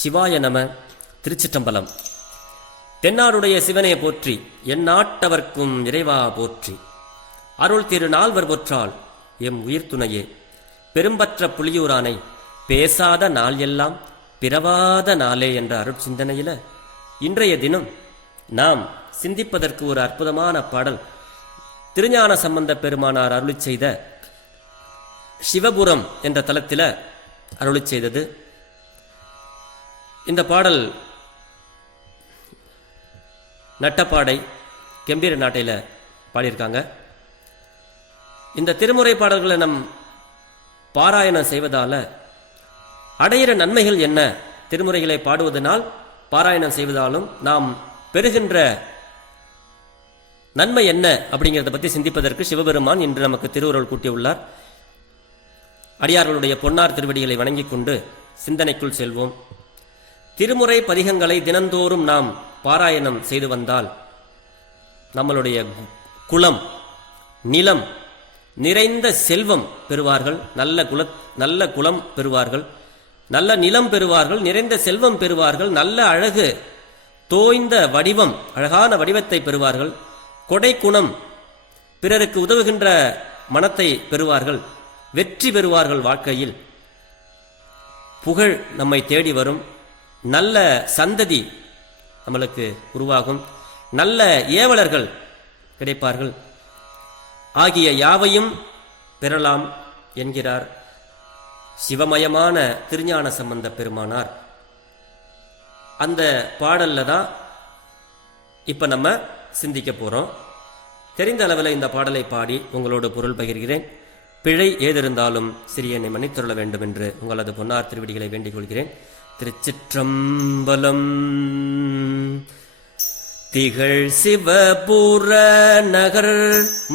சிவாய நம. திருச்சிற்றம்பலம். தென்னாடுடைய சிவனே போற்றி, எந்நாட்டவர்க்கும் இறைவா போற்றி. அருள் திரு நால்வர் பொற்றால் எம் உயிர் துணையே, பெரும்பற்ற புலியூரானை பேசாத நாள் எல்லாம் பிறவாத நாளே என்ற அருட்சிந்தனையில இன்றைய தினம் நாம் சிந்திப்பதற்கு ஒரு அற்புதமான பாடல் திருஞான சம்பந்த பெருமானார் அருளிச் செய்த சிவபுரம் என்ற தலத்தில் அருளிச் செய்தது. இந்த பாடல் நட்டப்பாடை கம்பீர நாட்டையில் பாடியிருக்காங்க. இந்த திருமுறை பாடல்களை நம் பாராயணம் செய்வதால் அடையிற நன்மைகள் என்ன, திருமுறைகளை பாடுவதனால் பாராயணம் செய்வதாலும் நாம் பெறுகின்ற நன்மை என்ன அப்படிங்கிறத பற்றி சிந்திப்பதற்கு சிவபெருமான் இன்று நமக்கு திருவுருள் கூட்டியுள்ளார். அடியார்களுடைய பொன்னார் திருவடிகளை வணங்கிக் கொண்டு சிந்தனைக்குள் செல்வோம். திருமுறை பதிகங்களை தினந்தோறும் நாம் பாராயணம் செய்து வந்தால் நம்மளுடைய குலம் நிலம் நிறைந்த செல்வம் பெறுவார்கள், நல்ல குலம் பெறுவார்கள், நல்ல நிலம் பெறுவார்கள், நிறைந்த செல்வம் பெறுவார்கள், நல்ல அழகு தோய்ந்த வடிவம், அழகான வடிவத்தை பெறுவார்கள், கொடை குணம், பிறருக்கு உதவுகின்ற மனத்தை பெறுவார்கள், வெற்றி பெறுவார்கள், வாழ்க்கையில் புகழ் நம்மை தேடி வரும், நல்ல சந்ததி நம்மளுக்கு உருவாகும், நல்ல ஏவலர்கள் கிடைப்பார்கள் ஆகிய யாவையும் பெறலாம் என்கிறார் சிவமயமான திருஞான சம்பந்த பெருமானார். அந்த பாடல்ல தான் இப்ப நம்ம சிந்திக்க போறோம். தெரிந்த அளவில் இந்த பாடலை பாடி உங்களோடு பொருள் பகிர்கிறேன். பிழை ஏதிருந்தாலும் சிறியனை மன்னித்துள்ள வேண்டும் என்று உங்களது பொன்னார் திருவடிகளை வேண்டிக் கொள்கிறேன். திருச்சிற்றம்பலம். திகழ் சிவபுர நகர்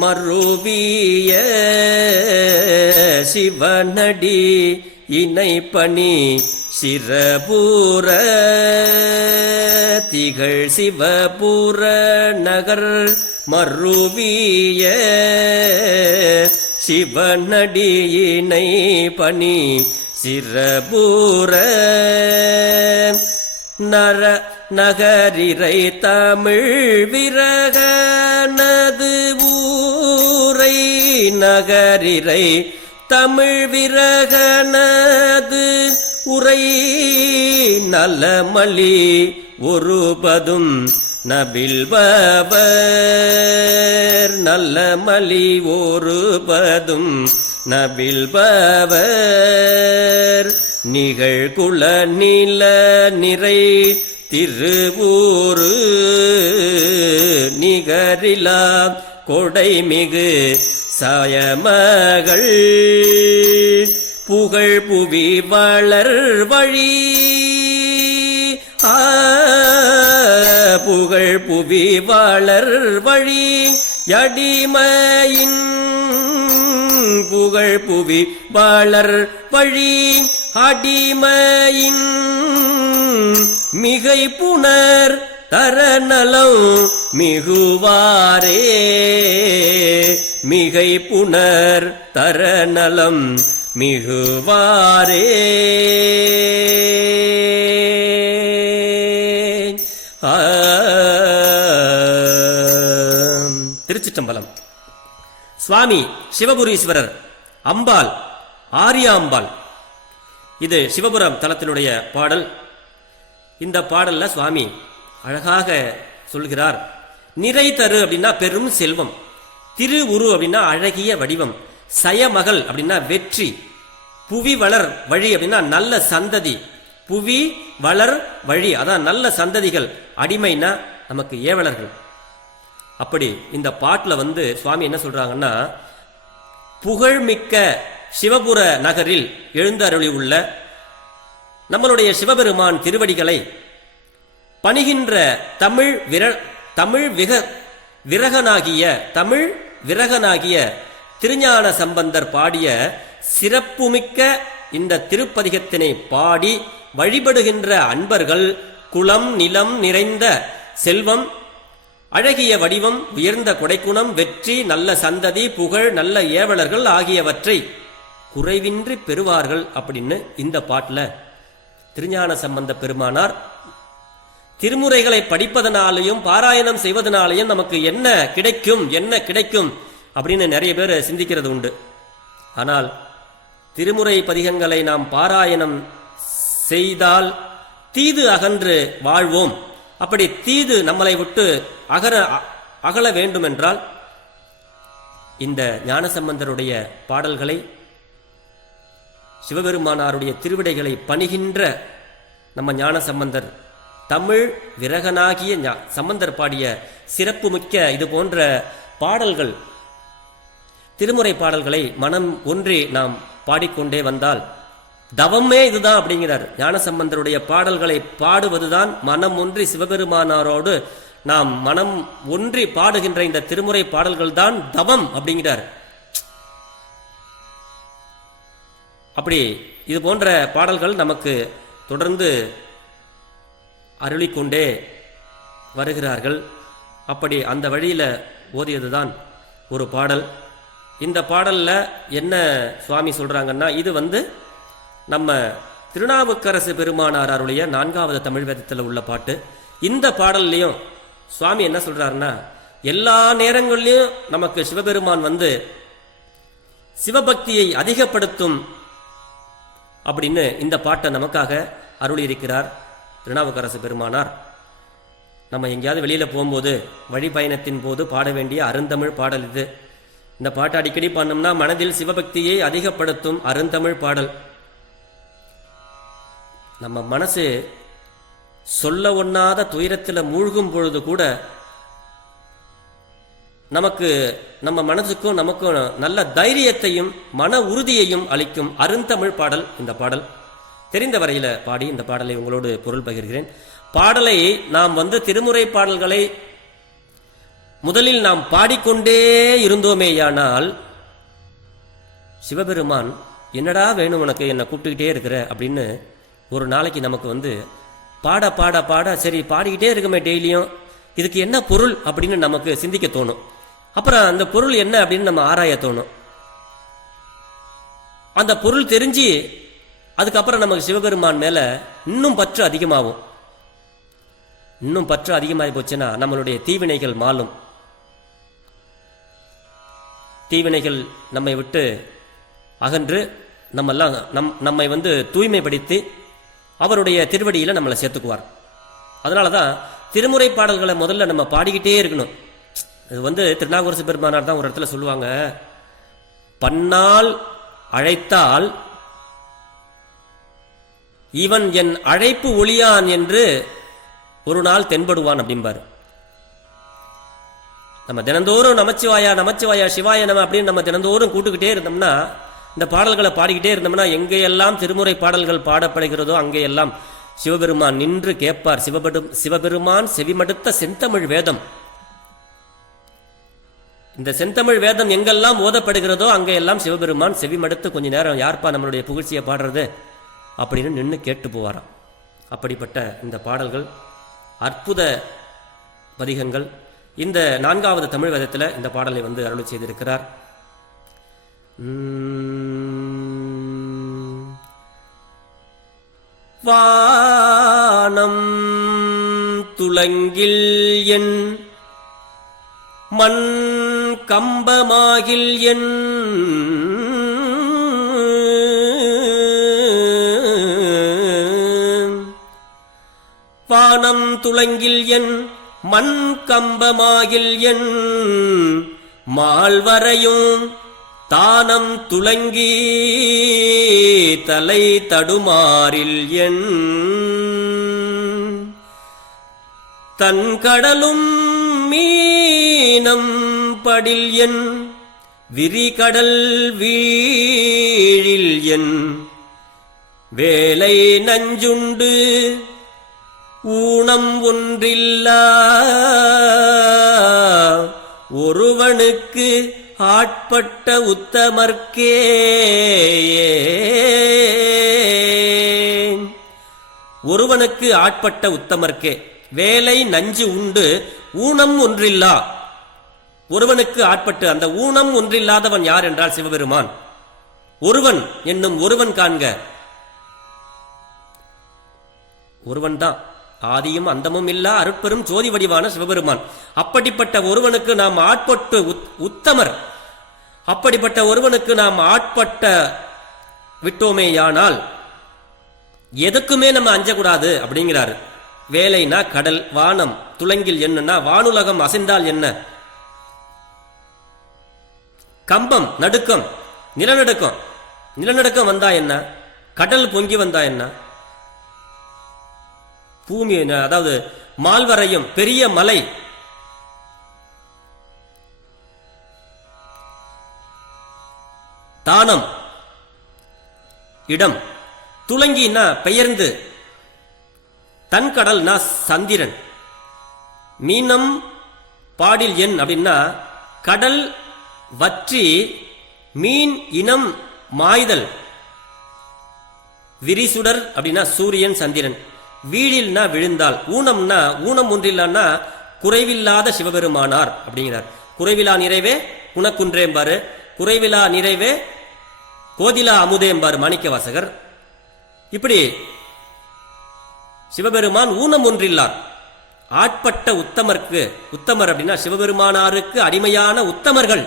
மருவிய சிவனடி இணை பணி சிறபுர. திகழ் சிவபுர நகர் மருவிய சிவனடி இணை பணி சிறபுர. நகரிரை தமிழ் விரகனது ஊரை. நகரிரை தமிழ் விரகனது உரை. நலமலி ஒருபதும் நபில்பவர். நல்லமலி ஒருபதும் நபில்பவர். நிகழ்குல நில நிறை திருவூரு. நிகரிலா கொடைமிகு சாயமகள். புகழ் புவி வளர் வழி. புகழ் புவி வளர் வழி யடிமையின். புகழ் புவி வளர் வழி அடிமையின். மிகை புனர் தரநலம் மிகுவாரே. மிகை புனர் தரநலம் மிகுவாரே. திருச்சிற்றம்பலம். சுவாமி சிவபுரீஸ்வரர், அம்பாள் ஆரியாம்பாள். இது சிவபுரம் தலத்தினுடைய பாடல். இந்த பாடல்ல சுவாமி அழகாக சொல்கிறார். நிறை தரு அப்படின்னா பெரும் செல்வம், திரு உரு அப்படின்னா அழகிய வடிவம், சயமகள் அப்படின்னா வெற்றி, புவி வளர் வழி அப்படின்னா நல்ல சந்ததி, புவி வளர் வழி அதான் நல்ல சந்ததிகள், அடிமைனா நமக்கு ஏவலர்கள். அப்படி இந்த பாட்டில் சுவாமி என்ன சொல்றாங்கன்னா, புகழ்மிக்க சிவபுர நகரில் எழுந்தருளி உள்ள நம்மளுடைய சிவபெருமான் திருவடிகளை பணிகின்ற தமிழ் விரகனாகிய திருஞான சம்பந்தர் பாடிய சிறப்புமிக்க இந்த திருப்பதிகத்தினை பாடி வழிபடுகின்ற அன்பர்கள் குலம் நிலம் நிறைந்த செல்வம், அழகிய வடிவம், உயர்ந்த கொடைக்குணம், வெற்றி, நல்ல சந்ததி, புகழ், நல்ல ஏவலர்கள் ஆகியவற்றை குறைவின்றி பெறுவார்கள் அப்படின்னு இந்த பாட்டில் திருஞான சம்பந்த பெருமானார் திருமுறைகளை படிப்பதனாலையும் பாராயணம் செய்வதனாலையும் நமக்கு என்ன கிடைக்கும் அப்படின்னு நிறைய பேர் சிந்திக்கிறது உண்டு. ஆனால் திருமுறை பதிகங்களை நாம் பாராயணம் செய்தால் தீது அகன்று வாழ்வோம். அப்படி தீது நம்மளை விட்டு அகல வேண்டுமென்றால் இந்த ஞானசம்பந்தருடைய பாடல்களை, சிவபெருமானாருடைய திருவிடைகளை பணிகின்ற நம்ம ஞானசம்பந்தர் தமிழ் விரகனாகிய சம்பந்தர் பாடிய சிறப்புமிக்க இது போன்ற பாடல்கள், திருமுறை பாடல்களை மனம் ஒன்றி நாம் பாடிக்கொண்டே வந்தால் தவமே இதுதான் அப்படிங்கிறார். ஞானசம்பந்தருடைய பாடல்களை பாடுவதுதான் மனம் ஒன்றி சிவபெருமானாரோடு நாம் மனம் ஒன்றி பாடுகின்ற இந்த திருமுறை பாடல்கள் தான் தவம் அப்படிங்கிறார். அப்படி இது போன்ற பாடல்கள் நமக்கு தொடர்ந்து அருளிக்கொண்டே வருகிறார்கள். அப்படி அந்த வழியில் ஓதியதுதான் ஒரு பாடல். இந்த பாடல்ல என்ன சுவாமி சொல்றாங்கன்னா, இது நம்ம திருநாவுக்கரசு பெருமானார் அருளிய 4வது தமிழ் வேதத்தில் உள்ள பாட்டு. இந்த பாடல்லையும் சுவாமி என்ன சொல்றாருன்னா, எல்லா நேரங்களிலும் நமக்கு சிவபெருமான் சிவபக்தியை அதிகப்படுத்தும் அப்படின்னு இந்த பாட்டை நமக்காக அருளி இருக்கிறார் திருநாவுக்கரசு பெருமானார். நம்ம எங்கேயாவது வெளியில போகும்போது வழி பயணத்தின் போது பாட வேண்டிய அருந்தமிழ் பாடல் இது. இந்த பாட்டை அடிக்கடி பண்ணோம்னா மனதில் சிவபக்தியை அதிகப்படுத்தும் அருந்தமிழ் பாடல். நம்ம மனசு சொல்ல ஒண்ணாத துயரத்தில் மூழ்கும் பொழுது கூட நமக்கு, நம்ம மனசுக்கும் நமக்கும் நல்ல தைரியத்தையும் மன உறுதியையும் அளிக்கும் அருந்தமிழ் பாடல் இந்த பாடல். தெரிந்த வரையில பாடி இந்த பாடலை உங்களோடு பொருள் பகிர்கிறேன். பாடலை நாம் திருமுறை பாடல்களை முதலில் நாம் பாடிக்கொண்டே இருந்தோமேயானால் சிவபெருமான் என்னடா வேணும் உனக்கு, என்னை கூப்பிட்டுக்கிட்டே இருக்கிற அப்படின்னு ஒரு நாளைக்கு நமக்கு பாட பாட பாட சரி பாடிக்கிட்டே இருக்குமே டெய்லியும், இதுக்கு என்ன பொருள் அப்படின்னு நமக்கு சிந்திக்க தோணும். அப்புறம் அந்த பொருள் என்ன அப்படின்னு நம்ம ஆராய தோணும். அந்த பொருள் தெரிஞ்சு அதுக்கப்புறம் நமக்கு சிவபெருமான் மேல இன்னும் பற்று அதிகமாகும். இன்னும் பற்று அதிகமாகி போச்சுன்னா நம்மளுடைய தீவினைகள் மாளும். தீவினைகள் நம்மை விட்டு அகன்று நம்மை தூய்மைப்படுத்தி அவருடைய திருவடியில நம்மளை சேர்த்துக்குவார். அதனாலதான் திருமுறை பாடல்களை முதல்ல நம்ம பாடிக்கிட்டே இருக்கணும். இது திருநாவுக்கரசு பெருமானார் தான் ஒரு இடத்துல சொல்லுவாங்க, பன்னால் அழைத்தால் இவன் என் அழைப்பு ஒளியான் என்று ஒரு நாள் தென்படுவான் அப்படிம்பாரு. நம்ம தினந்தோறும் நமச்சிவாயா நமச்சிவாயா சிவாய நம அப்படின்னு நம்ம தினந்தோறும் கூட்டுக்கிட்டே இருந்தோம்னா, இந்த பாடல்களை பாடிக்கிட்டே இருந்தோம்னா, எங்கேயெல்லாம் திருமுறை பாடல்கள் பாடப்படுகிறதோ அங்கேயெல்லாம் சிவபெருமான் நின்று கேட்பார். சிவபெருமான் செவிமடுத்த செந்தமிழ் வேதம். இந்த செந்தமிழ் வேதம் எங்கெல்லாம் ஓதப்படுகிறதோ அங்கெல்லாம் சிவபெருமான் செவிமடுத்து கொஞ்ச நேரம் யார்ப்பா நம்மளுடைய புகழ்ச்சியை பாடுறது அப்படின்னு நின்று கேட்டு போவாராம். அப்படிப்பட்ட இந்த பாடல்கள் அற்புத பதிகங்கள். இந்த 4வது தமிழ் வேதத்தில் இந்த பாடலை அருளி செய்திருக்கிறார். வானம் துலங்கில் என் மண் கம்பமாகில் என் வானம் துலங்கில் என் மண் கம்பமாகில் என் மால்வரையும் தானம் துலங்கி தலை தடுமாறில் என் தன் கடலும் மீனம் படில் என் விரிகடல் வீழில் என் வேலை நஞ்சுண்டு ஊனம் ஒன்றில்லா ஒருவனுக்கு ஆட்பட்ட உத்தமர்க்கே ஒருவனுக்கு ஆட்பட்ட உத்தமர்க்கே வேலை நஞ்சு உண்டு ஊனம் ஒன்றில்லா. ஒருவனுக்கு ஆட்பட்டு அந்த ஊனம் ஒன்றில்லாதவன் யார் என்றால் சிவபெருமான். ஒருவன் என்னும் ஒருவன் காண்க. ஒருவன்தான், ஆதியும் அந்தமும் இல்லா அருட்பெரும் ஜோதி வடிவான சிவபெருமான். அப்படிப்பட்ட ஒருவனுக்கு நாம் ஆட்பட்டு உத்தமர், அப்படிப்பட்ட ஒருவனுக்கு நாம் ஆட்பட்ட விட்டோமேயானால் எதுக்குமே நம்ம அஞ்சக்கூடாது அப்படிங்கிறாரு. வேலைனா கடல், வானம் துலங்கில் என்னன்னா வானுலகம் அசைந்தால் என்ன, கம்பம் நடுக்கம், நிலநடுக்கம், நிலநடுக்கம் வந்தா என்ன, கடல் பொங்கி வந்தா என்ன, பூமி அதாவது மால்வரையும் பெரிய மலை, தானம் இடம், துலங்கினா பெயர்ந்து, தன்கடல்னா சந்திரன், மீனம் பாடில் எண் அப்படின்னா கடல் வற்றி மீன் இனம் மாய்தல், விரிசுடர் அப்படின்னா சூரியன் சந்திரன், வீழில்னா விழுந்தால், ஊனம்னா ஊனம் ஒன்றில்லான்னா குறைவில்லாத சிவபெருமானார் அப்படிங்கிறார். குறைவிலா நிறைவே குணக்குன்றேம்பாரு, குறைவிலா நிறைவே கோதிலா அமுதேம்பாரு மாணிக்க வாசகர். இப்படி சிவபெருமான் ஊனம் ஒன்றில்லார், ஆட்பட்ட உத்தமர்க்கு, உத்தமர் அப்படின்னா சிவபெருமானாருக்கு அடிமையான உத்தமர்கள்.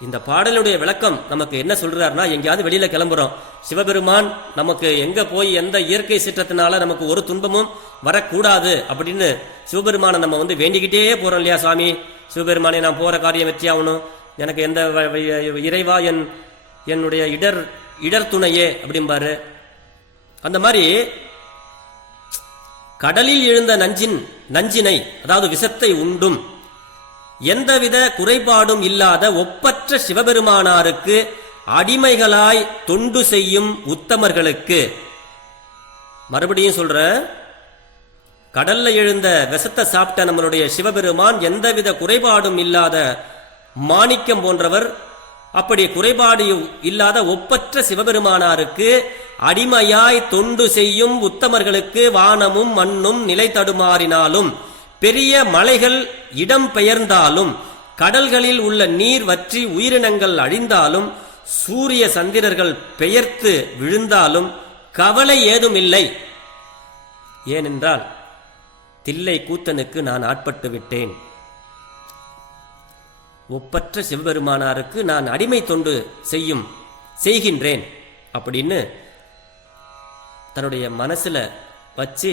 இந்த பாடலுடைய விளக்கம் நமக்கு என்ன சொல்றாருன்னா, எங்கேயாவது வெளியில கிளம்புறோம், சிவபெருமான் நமக்கு எங்க போய் எந்த இயற்கை சீற்றத்தினால நமக்கு ஒரு துன்பமும் வரக்கூடாது அப்படின்னு சிவபெருமானை நம்ம வேண்டிக்கிட்டே போறோம் இல்லையா, சுவாமி சிவபெருமானை நான் போற காரியம் வெற்றியாகணும், எனக்கு எந்த இறைவா என்னுடைய இடர் துணையே அப்படிம்பாரு. அந்த மாதிரி கடலில் எழுந்த நஞ்சினை அதாவது விஷத்தை உண்டும் எந்தவித குறைபாடும் இல்லாத ஒப்பற்ற சிவபெருமானாருக்கு அடிமைகளாய் தொண்டு செய்யும் உத்தமர்களுக்கு, மறுபடியும் சொல்ற, கடல்ல எழுந்த விஷத்தை சாப்பிட்ட நம்மளுடைய சிவபெருமான் எந்தவித குறைபாடும் இல்லாத மாணிக்கம் போன்றவர், அப்படி குறைபாடு இல்லாத ஒப்பற்ற சிவபெருமானாருக்கு அடிமையாய் தொண்டு செய்யும் உத்தமர்களுக்கு வானமும் மண்ணும் நிலை தடுமாறினாலும், பெரிய மலைகள் இடம் பெயர்ந்தாலும், கடல்களில் உள்ள நீர் வற்றி உயிரினங்கள் அழிந்தாலும், சூரிய சந்திரர்கள் பெயர்த்து விழுந்தாலும் கவலை ஏதும் இல்லை. ஏனென்றால் தில்லை கூத்தனுக்கு நான் ஆட்பட்டு விட்டேன், ஒப்பற்ற சிவபெருமானாருக்கு நான் அடிமை தொண்டு செய்கின்றேன் அப்படின்னு தன்னுடைய மனசுல வச்சு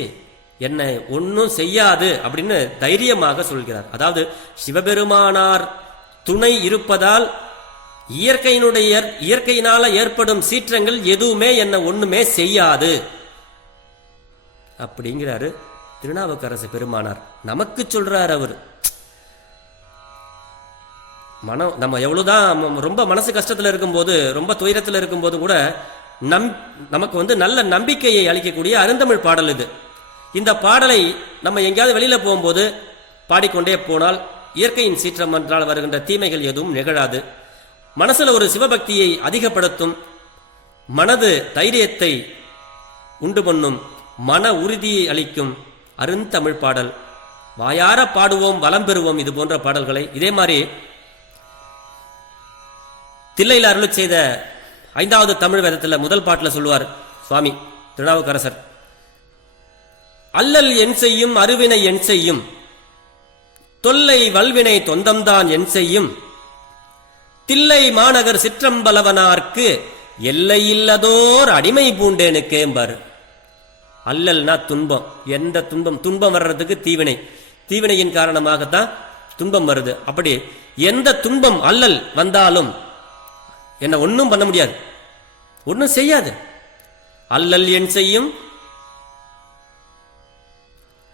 என்னை ஒன்னும் செய்யாது அப்படின்னு தைரியமாக சொல்கிறார். அதாவது சிவபெருமானார் துணை இருப்பதால் இயற்கையினால ஏற்படும் சீற்றங்கள் எதுவுமே என்ன ஒண்ணுமே செய்யாது அப்படிங்கிறாரு திருநாவுக்கரசு பெருமானார். நமக்கு சொல்றார் அவர். நம்ம எவ்வளவுதான் ரொம்ப மனசு கஷ்டத்துல இருக்கும்போது, ரொம்ப துயரத்தில் இருக்கும்போது கூட நமக்கு நல்ல நம்பிக்கையை அளிக்கக்கூடிய அருந்தமிழ் பாடல் இது. இந்த பாடலை நம்ம எங்கேயாவது வெளியில போகும்போது பாடிக்கொண்டே போனால் இயற்கையின் சீற்றம் என்றால் வருகின்ற தீமைகள் எதுவும் நிகழாது. மனசுல ஒரு சிவபக்தியை அதிகப்படுத்தும், மனது தைரியத்தை உண்டு பண்ணும், மன உறுதியை அளிக்கும் அருந்தமிழ் பாடல். வாயார பாடுவோம் வலம் பெறுவோம் இது போன்ற பாடல்களை. இதே மாதிரி தில்லையில் அருளி செய்த 5வது தமிழ் வேதத்தில் முதல் பாட்டில் சொல்லுவார் சுவாமி திருநாவுக்கரசர், அல்லல் என் செய்யும் அருவினை என் செய்யும், தொல்லை வல்வினை தொந்தம்தான் என் செய்யும், தில்லை மாநகர் சிற்றம்பலவனார்க்கு எல்லையில்லதோர் அடிமை பூண்டேனுக்கேம்பார். அல்லல்னா துன்பம், எந்த துன்பம் வர்றதுக்கு தீவினையின் காரணமாகத்தான் துன்பம் வருது. அப்படி எந்த துன்பம் அல்லல் வந்தாலும் என்ன ஒன்னும் பண்ண முடியாது, ஒன்னும் செய்யாது. அல்லல் என் செய்யும்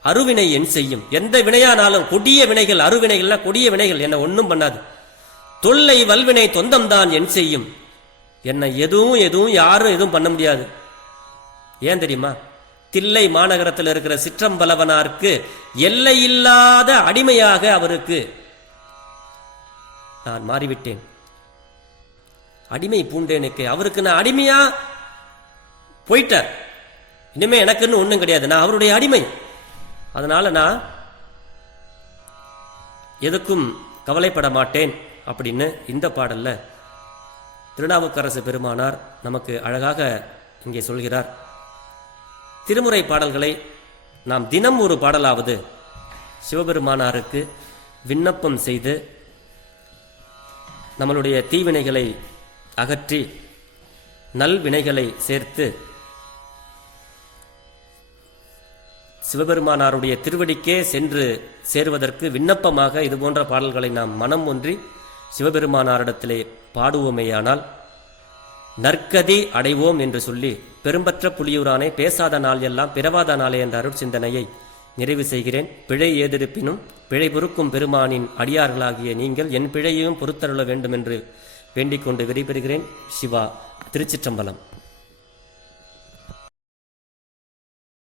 அருவினை என் செய்யும், எந்த வினையானாலும் கொடிய வினைகள், அருவினைகள்னா கொடிய வினைகள் என்ன ஒன்னும் பண்ணாது. தொல்லை வல்வினை தொந்தம் தான் என் செய்யும், என்ன எதுவும் யாரும் எதுவும் பண்ண முடியாது. ஏன் தெரியுமா? தில்லை மாநகரத்தில் இருக்கிற சிற்றம்பலவனாருக்கு எல்லையில்லாத அடிமையாக அவருக்கு நான் மாறிவிட்டேன். அடிமை பூண்டேனுக்கு, அவருக்கு நான் அடிமையா போயிட்டார். இனிமே எனக்குன்னு ஒண்ணும் கிடையாது, நான் அவருடைய அடிமை. அதனால நான் எதுக்கும் கவலைப்பட மாட்டேன் அப்படின்னு இந்த பாடல்ல திருநாவுக்கரசு பெருமானார் நமக்கு அழகாக இங்கே சொல்கிறார். திருமுறை பாடல்களை நாம் தினம் ஒரு பாடலாவது சிவபெருமானாருக்கு விண்ணப்பம் செய்து நம்மளுடைய தீவினைகளை அகற்றி நல்வினைகளை சேர்த்து சிவபெருமானாருடைய திருவடிக்கே சென்று சேருவதற்கு விண்ணப்பமாக இதுபோன்ற பாடல்களை நாம் மனம் ஒன்றி சிவபெருமானாரிடத்திலே பாடுவோமேயானால் நற்கதி அடைவோம் என்று சொல்லி பெரும்பற்ற புலியூரானே பேசாத நாள் எல்லாம் பிறவாத நாளே என்ற அருட்சிந்தனையை நிறைவு செய்கிறேன். பிழை ஏதிருப்பினும் பிழை பொறுக்கும் பெருமானின் அடியார்களாகிய நீங்கள் என் பிழையையும் பொறுத்தருள வேண்டும் என்று வேண்டிக் கொண்டு விடைபெறுகிறேன். சிவா. திருச்சிற்றம்பலம்.